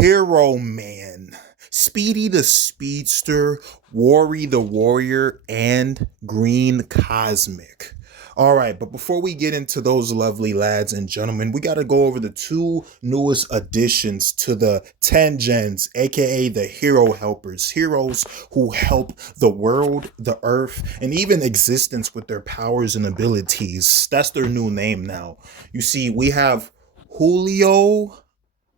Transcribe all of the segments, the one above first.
Hero Man, Speedy the Speedster, Warri the Warrior, and Green Cosmic. All right, but before we get into those lovely lads and gentlemen, we got to go over the two newest additions to the 10 gens, aka the Hero Helpers. Heroes who help the world, the earth, and even existence with their powers and abilities. That's their new name now. You see, we have Julio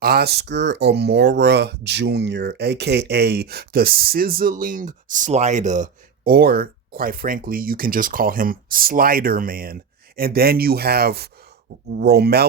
Oscar Amora Jr., aka the Sizzling Slider, or quite frankly, you can just call him Slider Man. And then you have Roman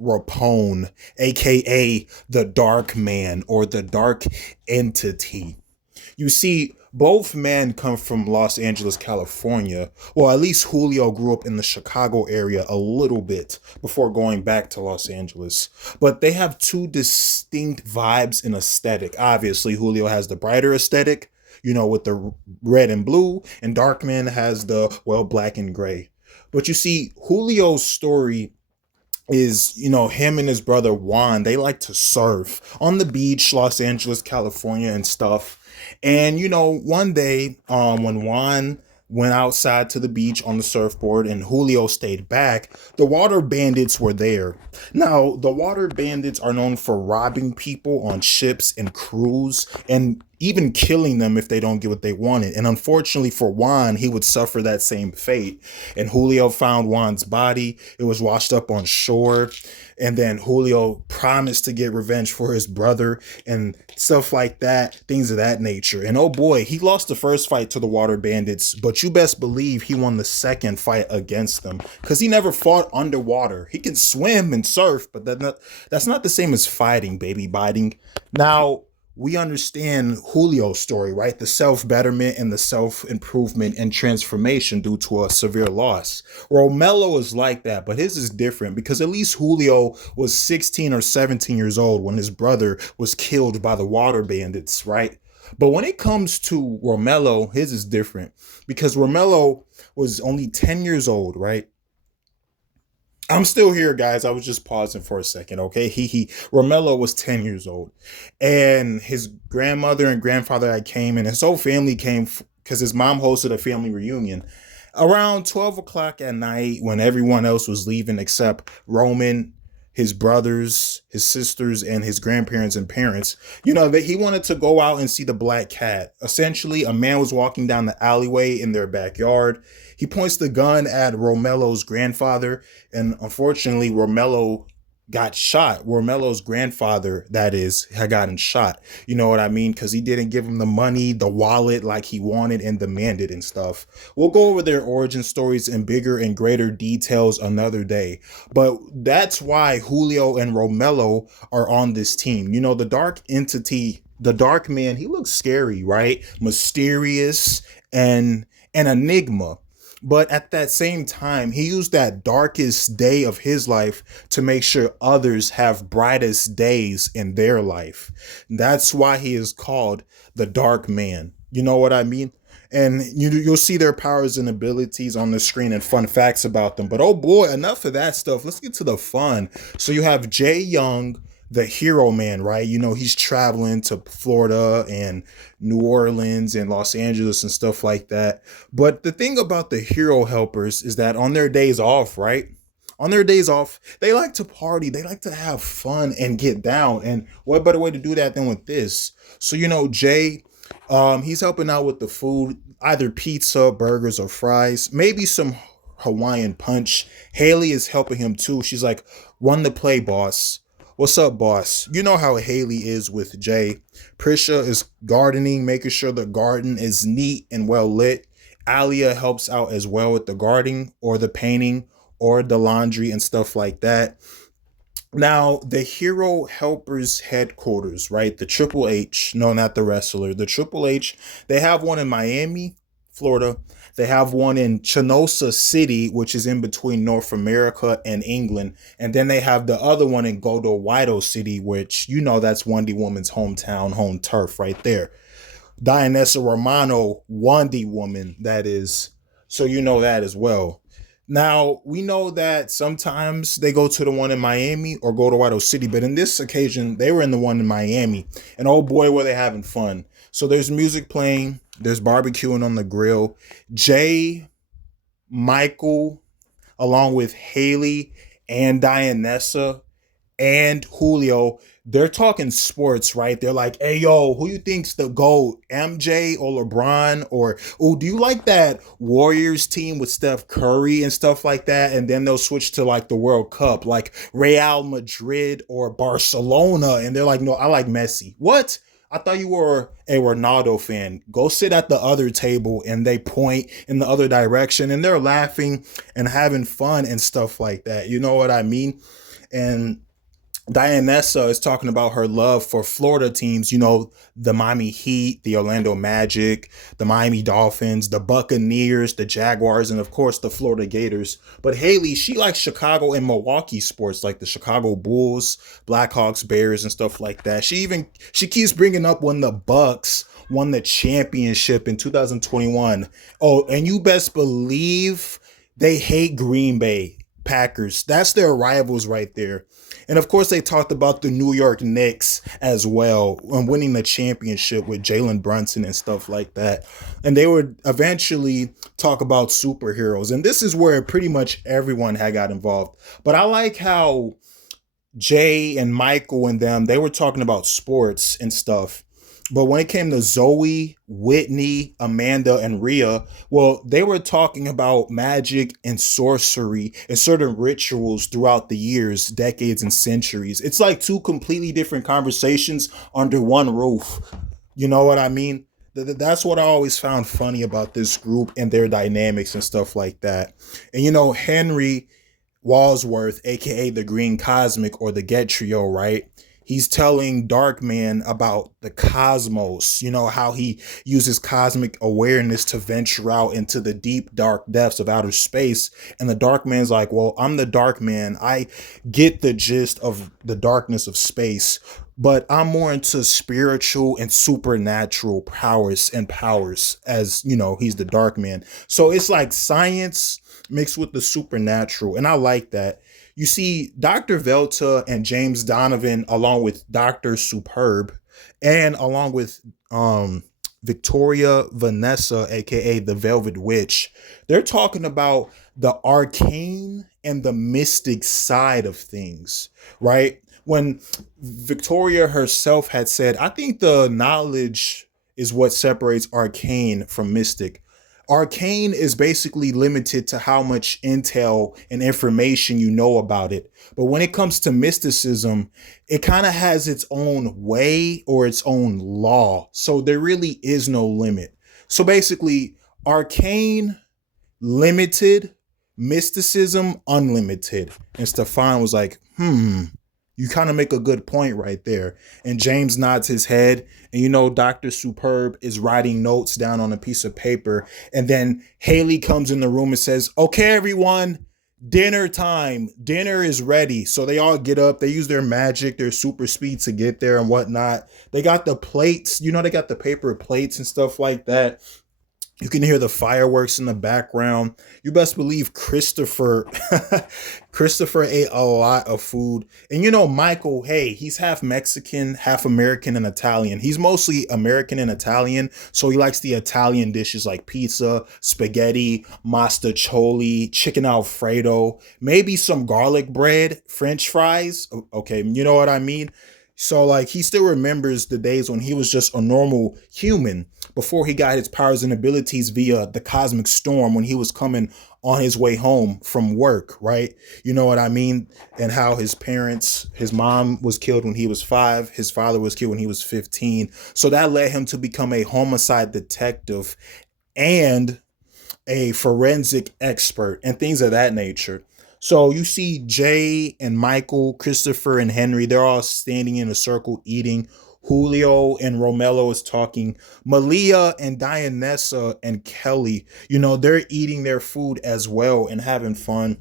Rapone, aka the Dark Man or the Dark Entity. You see, both men come from Los Angeles, California. Well, at least Julio grew up in the Chicago area a little bit before going back to Los Angeles. But they have two distinct vibes and aesthetic. Obviously, Julio has the brighter aesthetic, with the red and blue, and Darkman has the, black and gray. But you see, Julio's story is, him and his brother Juan, they like to surf on the beach, Los Angeles, California and stuff. And, one day, when Juan went outside to the beach on the surfboard and Julio stayed back, the water bandits were there. Now, the water bandits are known for robbing people on ships and crews and even killing them if they don't get what they wanted. And unfortunately for Juan, he would suffer that same fate. And Julio found Juan's body. It was washed up on shore. And then Julio promised to get revenge for his brother and stuff like that, things of that nature. And oh boy, he lost the first fight to the water bandits, but you best believe he won the second fight against them because he never fought underwater. He can swim and surf, but that's not the same as fighting, baby, biting. Now, we understand Julio's story, right? The self-betterment and the self-improvement and transformation due to a severe loss. Romelo is like that, but his is different because at least Julio was 16 or 17 years old when his brother was killed by the water bandits, right? But when it comes to Romelo, his is different because Romelo was only 10 years old, right? I'm still here, guys. I was just pausing for a second, okay? Romelo was 10 years old. And his grandmother and grandfather had came, and his whole family came because his mom hosted a family reunion. Around 12 o'clock at night, when everyone else was leaving except Roman, his brothers, his sisters, and his grandparents and parents, that he wanted to go out and see the black cat. Essentially, a man was walking down the alleyway in their backyard. He points the gun at Romelo's grandfather, and unfortunately, Romelo got shot. Romelo's grandfather, that is, had gotten shot. You know what I mean? Because he didn't give him the money, the wallet like he wanted and demanded and stuff. We'll go over their origin stories in bigger and greater details another day. But that's why Julio and Romelo are on this team. The dark entity, the dark man, he looks scary, right? Mysterious and an enigma. But at that same time, he used that darkest day of his life to make sure others have brightest days in their life. That's why he is called the Dark Man. You know what I mean? And you'll see their powers and abilities on the screen and fun facts about them. But oh boy, enough of that stuff. Let's get to the fun. So you have Jay Young, the Hero Man, right? He's traveling to Florida and New Orleans and Los Angeles and stuff like that. But the thing about the Hero Helpers is that on their days off, right? On their days off, they like to party. They like to have fun and get down. And what better way to do that than with this? So, Jay, he's helping out with the food, either pizza, burgers, or fries, maybe some Hawaiian punch. Haley is helping him too. She's like, run the play, boss. What's up, boss? You know how Haley is with Jay. Prisha is gardening, making sure the garden is neat and well lit. Alia helps out as well with the gardening or the painting or the laundry and stuff like that. Now, the Hero Helpers headquarters, right? The Triple H, no, not the wrestler. The Triple H, they have one in Miami, Florida. They have one in Chanosa City, which is in between North America and England. And then they have the other one in Godowido City, which, that's Wonder Woman's hometown, home turf right there. Dianessa Romano, Wonder Woman, that is. So you know that as well. Now, we know that sometimes they go to the one in Miami or go to White City, but in this occasion, they were in the one in Miami. And oh boy, were they having fun. So there's music playing, there's barbecuing on the grill. Jay, Michael, along with Haley and Dianessa and Julio, they're talking sports, right? They're like, "Hey, yo, who you think's the GOAT, MJ or LeBron? Or, oh, do you like that Warriors team with Steph Curry and stuff like that?" And then they'll switch to like the World Cup, like Real Madrid or Barcelona. And they're like, "No, I like Messi." What? I thought you were a Ronaldo fan. Go sit at the other table, and they point in the other direction and they're laughing and having fun and stuff like that. You know what I mean? And Dianessa is talking about her love for Florida teams, the Miami Heat, the Orlando Magic, the Miami Dolphins, the Buccaneers, the Jaguars, and of course the Florida Gators. But Haley, she likes Chicago and Milwaukee sports like the Chicago Bulls, Blackhawks, Bears, and stuff like that. She keeps bringing up when the Bucks won the championship in 2021. Oh, and you best believe they hate Green Bay Packers. That's their rivals right there. And of course, they talked about the New York Knicks as well and winning the championship with Jalen Brunson and stuff like that. And they would eventually talk about superheroes. And this is where pretty much everyone had got involved. But I like how Jay and Michael and them, they were talking about sports and stuff. But when it came to Zoe, Whitney, Amanda, and Rhea, well, they were talking about magic and sorcery and certain rituals throughout the years, decades, and centuries. It's like two completely different conversations under one roof. You know what I mean? That's what I always found funny about this group and their dynamics and stuff like that. And Henry Wallsworth, aka the Green Cosmic or the Get Trio, right? He's telling Darkman about the cosmos, how he uses cosmic awareness to venture out into the deep, dark depths of outer space. And the Darkman's like, well, I'm the Darkman. I get the gist of the darkness of space, but I'm more into spiritual and supernatural powers, as, he's the Darkman. So it's like science mixed with the supernatural. And I like that. You see, Dr. Velta and James Donovan, along with Dr. Superb, and along with Victoria Vanessa, aka the Velvet Witch, they're talking about the arcane and the mystic side of things, right? When Victoria herself had said, I think the knowledge is what separates arcane from mystic. Arcane is basically limited to how much intel and information you know about it. But when it comes to mysticism, it kind of has its own way or its own law. So there really is no limit. So basically, arcane, limited, mysticism, unlimited. And Stefan was like, you kind of make a good point right there. And James nods his head. And Dr. Superb is writing notes down on a piece of paper. And then Haley comes in the room and says, okay, everyone, dinner time. Dinner is ready. So they all get up. They use their magic, their super speed to get there and whatnot. They got the plates. They got the paper plates and stuff like that. You can hear the fireworks in the background. You best believe Christopher Christopher ate a lot of food. And Michael, hey, he's half Mexican, half American and Italian. He's mostly American and Italian, so he likes the Italian dishes like pizza, spaghetti, mastacholi, chicken alfredo, maybe some garlic bread, french fries. Okay, you know what I mean? So like he still remembers the days when he was just a normal human before he got his powers and abilities via the cosmic storm when he was coming on his way home from work, right? You know what I mean? And how his mom was killed when he was 5, his father was killed when he was 15. So that led him to become a homicide detective and a forensic expert and things of that nature. So you see Jay and Michael, Christopher and Henry, they're all standing in a circle eating. Julio and Romano is talking. Malia and Dianessa and Kelly, they're eating their food as well and having fun.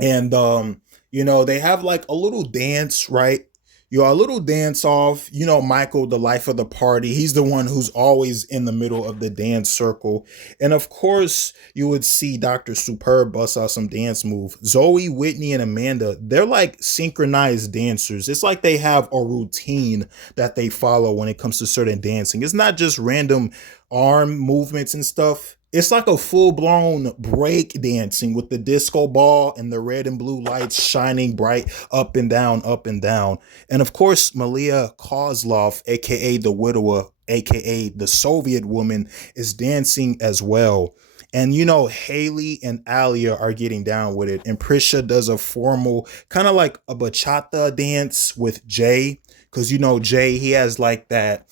And they have like a little dance, right? Your little dance off, Michael, the life of the party, he's the one who's always in the middle of the dance circle. And of course, you would see Dr. Superb bust out some dance move. Zoe, Whitney, and Amanda, they're like synchronized dancers. It's like they have a routine that they follow when it comes to certain dancing. It's not just random arm movements and stuff. It's like a full blown break dancing with the disco ball and the red and blue lights shining bright up and down, up and down. And of course, Malia Kozlov, aka the Widowa, aka the Soviet woman, is dancing as well. And Haley and Alia are getting down with it. And Prisha does a formal, kind of like a bachata dance with Jay. Because Jay, he has like that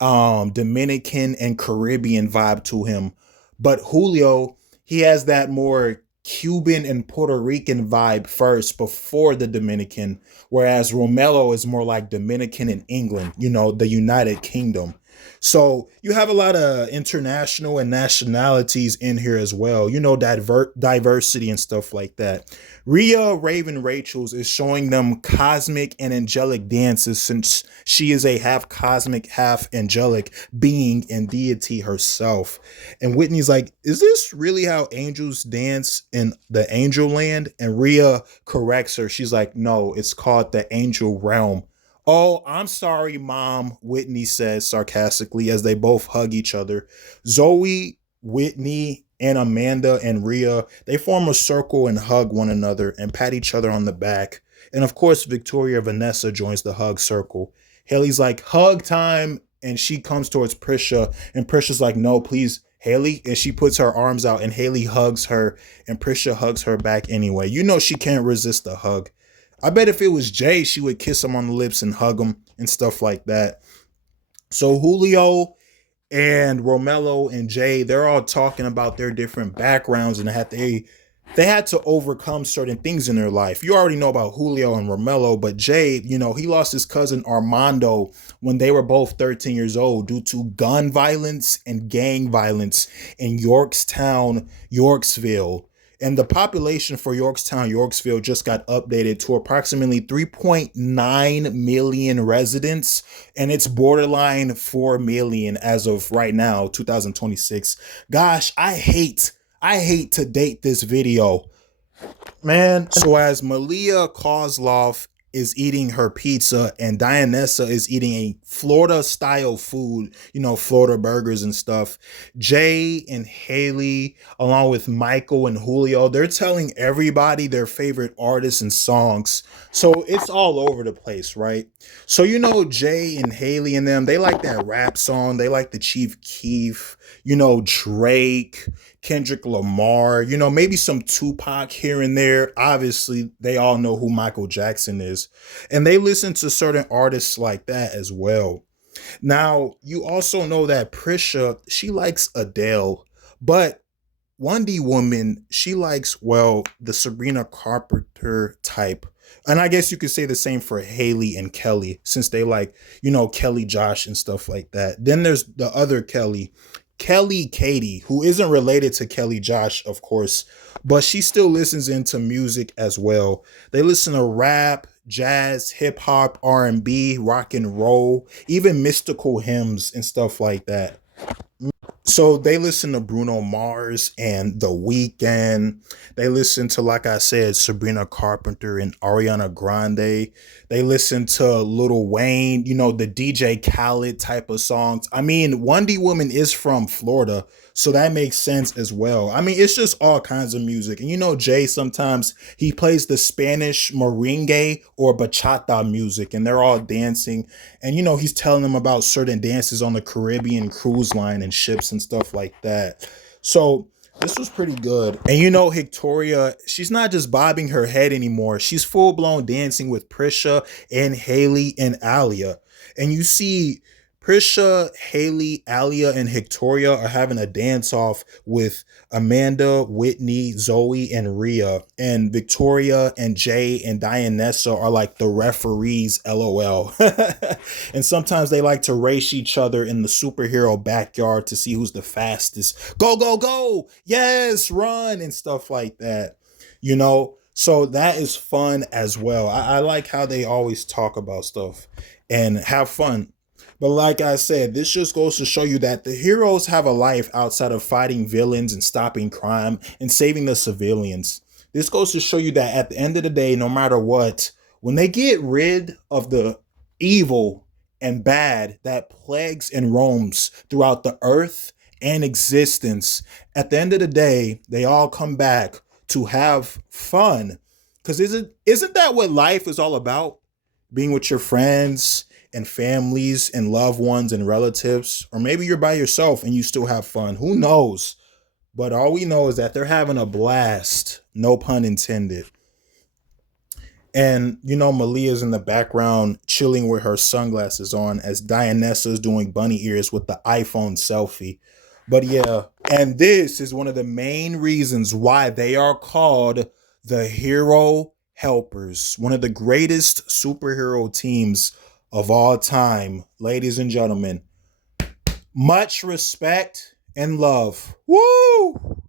Dominican and Caribbean vibe to him. But Julio, he has that more Cuban and Puerto Rican vibe first before the Dominican, whereas Romelo is more like Dominican and England, the United Kingdom. So you have a lot of international and nationalities in here as well, diversity and stuff like that. Rhea Raven Rachel's is showing them cosmic and angelic dances since she is a half cosmic, half angelic being and deity herself. And Whitney's like, is this really how angels dance in the angel land? And Rhea corrects her. She's like, no, it's called the angel realm. Oh, I'm sorry, Mom, Whitney says sarcastically as they both hug each other. Zoe, Whitney, and Amanda and Rhea, they form a circle and hug one another and pat each other on the back. And of course, Victoria Vanessa joins the hug circle. Haley's like, hug time. And she comes towards Prisha. And Prisha's like, no, please, Haley. And she puts her arms out and Haley hugs her. And Prisha hugs her back anyway. She can't resist the hug. I bet if it was Jay, she would kiss him on the lips and hug him and stuff like that. So Julio and Romelo and Jay, they're all talking about their different backgrounds and they had to overcome certain things in their life. You already know about Julio and Romelo, but Jay, he lost his cousin Armando when they were both 13 years old due to gun violence and gang violence in Yorkstown, Yorksville. And the population for Yorkstown, Yorksville just got updated to approximately 3.9 million residents, and it's borderline 4 million as of right now, 2026. Gosh, I hate to date this video, man. So as Malia Kozlov is eating her pizza and Dianessa is eating a Florida style food, Florida burgers and stuff, Jay and Haley, along with Michael and Julio, they're telling everybody their favorite artists and songs. So it's all over the place, right? So, Jay and Haley and them, they like that rap song. They like the Chief Keef, Drake, Kendrick Lamar, maybe some Tupac here and there. Obviously, they all know who Michael Jackson is. And they listen to certain artists like that as well. Now, you also know that Prisha, she likes Adele, but Wondy Woman, she likes, the Sabrina Carpenter type. And I guess you could say the same for Haley and Kelly, since they like, Kelly Josh and stuff like that. Then there's the other Kelly Katie, who isn't related to Kelly Josh, of course, but she still listens into music as well. They listen to rap, jazz, hip hop, R&B, rock and roll, even mystical hymns and stuff like that. So they listen to Bruno Mars and The Weeknd. They listen to, like I said, Sabrina Carpenter and Ariana Grande. They listen to Lil Wayne, the DJ Khaled type of songs. I mean, Wonder Woman is from Florida, so that makes sense as well. I mean, it's just all kinds of music. And Jay, sometimes he plays the Spanish merengue or bachata music, and they're all dancing. And, he's telling them about certain dances on the Caribbean cruise line and ships and stuff like that. So this was pretty good. And Victoria, she's not just bobbing her head anymore. She's full blown dancing with Prisha and Haley and Alia. And you see Prisha, Haley, Alia, and Victoria are having a dance off with Amanda, Whitney, Zoe, and Rhea. And Victoria and Jay and Dianessa are like the referees, LOL. And sometimes they like to race each other in the superhero backyard to see who's the fastest. Go, go, go! Yes, run! And stuff like that. So that is fun as well. I like how they always talk about stuff and have fun. But like I said, this just goes to show you that the heroes have a life outside of fighting villains and stopping crime and saving the civilians. This goes to show you that at the end of the day, no matter what, when they get rid of the evil and bad that plagues and roams throughout the earth and existence, at the end of the day, they all come back to have fun. Because isn't that what life is all about? Being with your friends and families and loved ones and relatives. Or maybe you're by yourself and you still have fun. Who knows? But all we know is that they're having a blast. No pun intended. And Malia's in the background chilling with her sunglasses on as Dianessa is doing bunny ears with the iPhone selfie. But yeah, and this is one of the main reasons why they are called the Hero Helpers, one of the greatest superhero teams of all time. Ladies and gentlemen, much respect and love. Woo!